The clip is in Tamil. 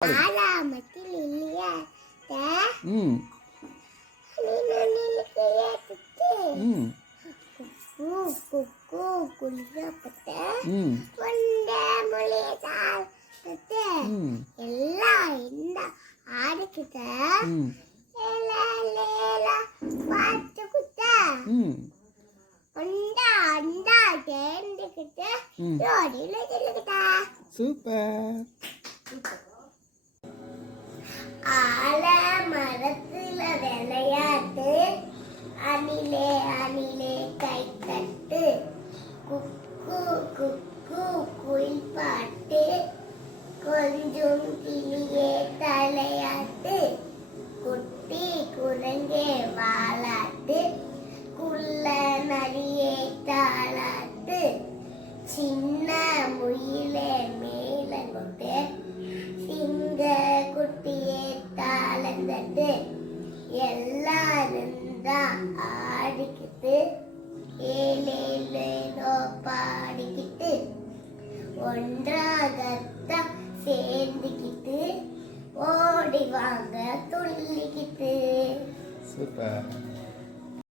ஆலாமத்தில் இல்லையா குளிக்கப்பட்ட எல்லாம் என்ன ஆடிக்கிட்ட பார்த்துக்கிட்ட அண்டா அண்டா தேர்ந்துக்கிட்டு ரோடியில சொல்லிக்கிட்டா சூப்பர். ஆல மரத்துல விளையாட்டு அணிலே அணிலே கை தட்டு குக்கு குக்கு குயில் பாட்டு கொஞ்சம் கிளியே தலையாட்டு குட்டி குரங்கே வாலாட்டு குள்ள நரியே தாளாட்டு சின்ன முயிலே மேலங்கொட்டு சிங்க குட்டியே தாளந்தட்டு எல்லாரும் தான் ஆடிக்கிட்டு ஏலேலோ பாடிக்கிட்டு ஒன்றாகத்தான் சேர்ந்துக்கிட்டு ஓடி வாங்க துள்ளிக்கிட்டு. சூப்பர்.